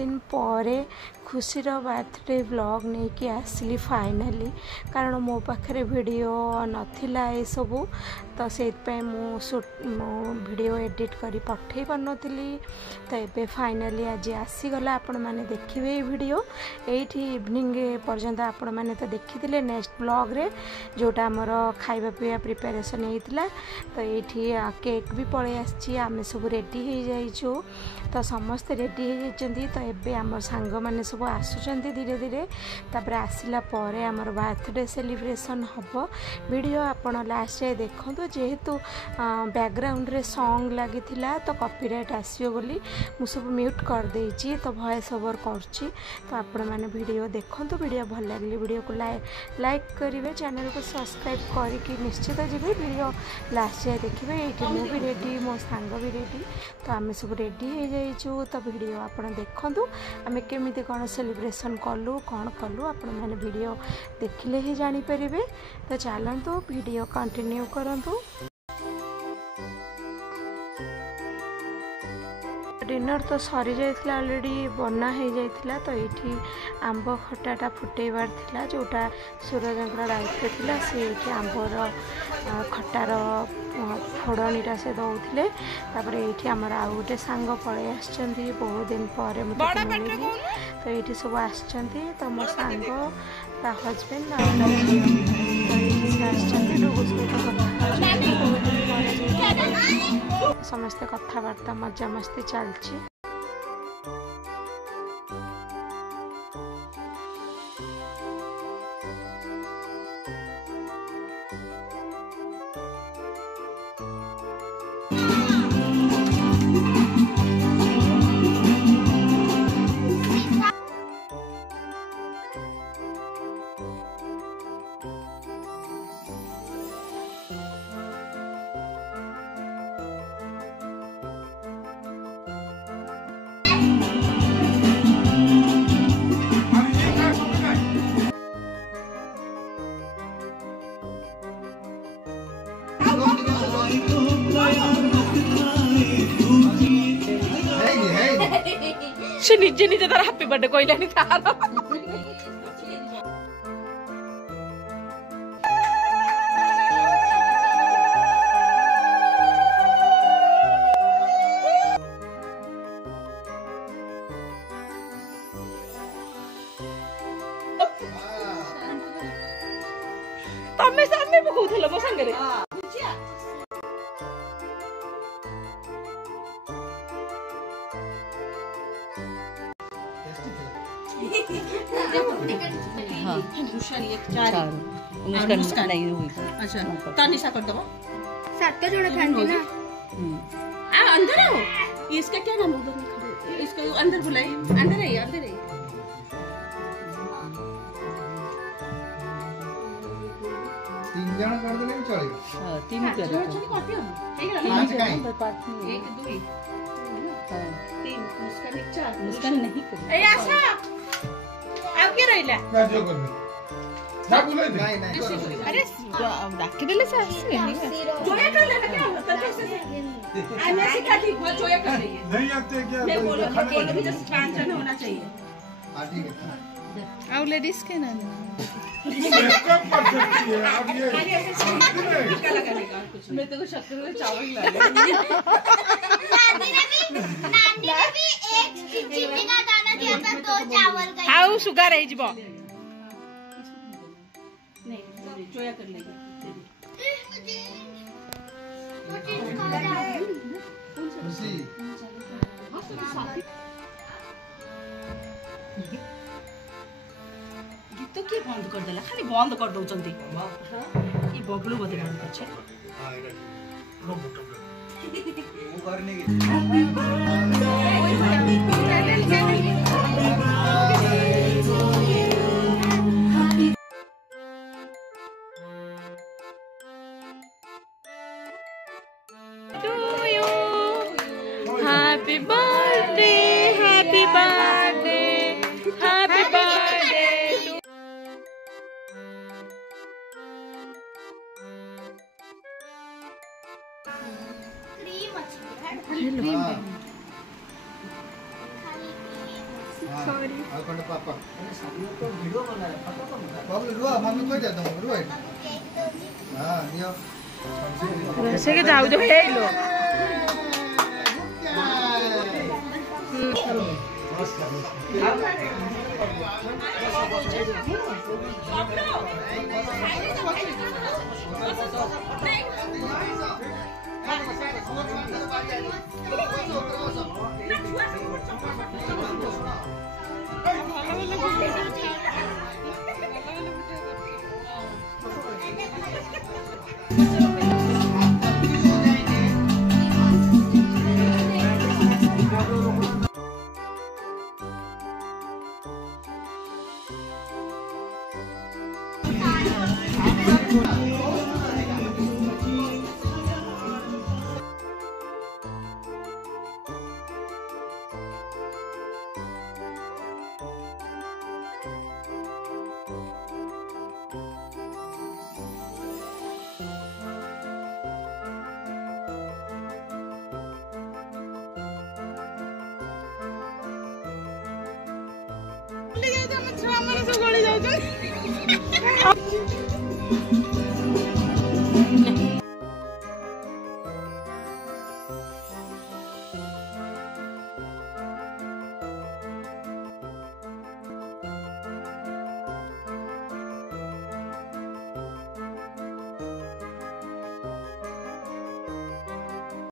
दिन पर खुशी बर्थडे व्लॉग नहीं कि आसली फाइनाली कारण मो पाखे वीडियो नथिला ए सबू तो से मो वीडियो एडिट करी पठे पारी तो ये फाइनाली आज आसीगला आपण मैंने देखिए वीडियो ये इवनिंग पर्यंत आपण मैंने तो देखी नेक्स्ट व्लॉग रे जोटा आमर खाइबा पीवा प्रिपेरेसन होता तो ये केक भी पलि आम सब रेडी हो जाइछु तो समस्ते रेडी हो जाती तो ये आम सांग मैंने सब आसुँच धीरे धीरे तापर आसला परे आमर बर्थडे सेलिब्रेशन हम वीडियो आपण लास्ट जाए देखु जेहेतु बैकग्राउंड रे सॉन्ग लगी तो कॉपीराइट आसियो बोली मु सब म्यूट कर देछि तो वॉइस ओवर करछि तो आपण माने वीडियो देखंतु वीडियो भल लागले वीडियो को लाइक करिवे चैनल को सब्सक्राइब करिक निश्चित जीवे वीडियो लास्ट जाए देखिए ये मु भी रेडी मो सांग भी रेडी तो आम सब रेडी हो जाइछु तो वीडियो आपण देखंतु आमे केमिति कोन सेलिब्रेशन कलु कौन कलु आपण माने वीडियो देखिले ही जानि परिबे तो चलंतु वीडियो कंटिन्यू करंतु। डिनर तो सरी जाइथिला ऑलरेडी बना हो जाइथिला तो ये आंब खटाटा फुटेबार थिला जोटा सूरजंकर दायित्व थिला से ये आंबर खटार फोड़नीटा से दौले तापर ये आमर आउ गोटे सांग पलि आसछंती बहुत दिन पर मिली तो ये सब आसछंती तो मो सांग ता हजबैंड समस्ते कथबार्ता मजा मस्ती चलची। से निजे निजे तार हैप्पी बर्थडे कहलानी तार तमे सामने पकाउथलो मो संगे मुस्कान नहीं हुई। अच्छा तानिशा कर दो 7 जन थे ना अंदर आओ इसका क्या नाम उधर इसको अंदर बुलाइए अंदर आइए अंदर आइए तीन जन कर देले भी चलेगा हां तीन कर दो काफी हो ठीक है पांच काई 1 2 3 मुस्कान 4 मुस्कान नहीं कर ए आशा आउ के रहिला क्या जो करबे ना बोले नहीं नहीं अरे डाके देले से आसी जोया कर लेना क्या होता है से आने सिखाती वो जोया कर रही है नहीं आते क्या मैं बोलो भी जस्ट 5 जन होना चाहिए हां ठीक है आउ लेडीज के ना मेकअप कर सकती है अब ये क्या लगाने का कुछ मैं तो शक्कर में चावल ला नानी ने भी एक चीनी का दाना दिया था 2 चावल का आउ सुगर है जीबो नहीं जोया कर लेगी खुशी गीत तो किए बंद कर देला खाली बंद कर दउचंती ई बबलू बदे बंद करछे हां एटा वो करने Happy birthday, happy birthday, happy birthday to cream अच्छी है Hello. खाली क्रीम सॉरी ଆଉ କଣ ପାପା ବାବୁ ରୁହ ମମି କହି ଦେ ତମକୁ ରୁହ ହଁ ନିଅ ରୋଷେଇ के जाऊ जो हेलो छुआ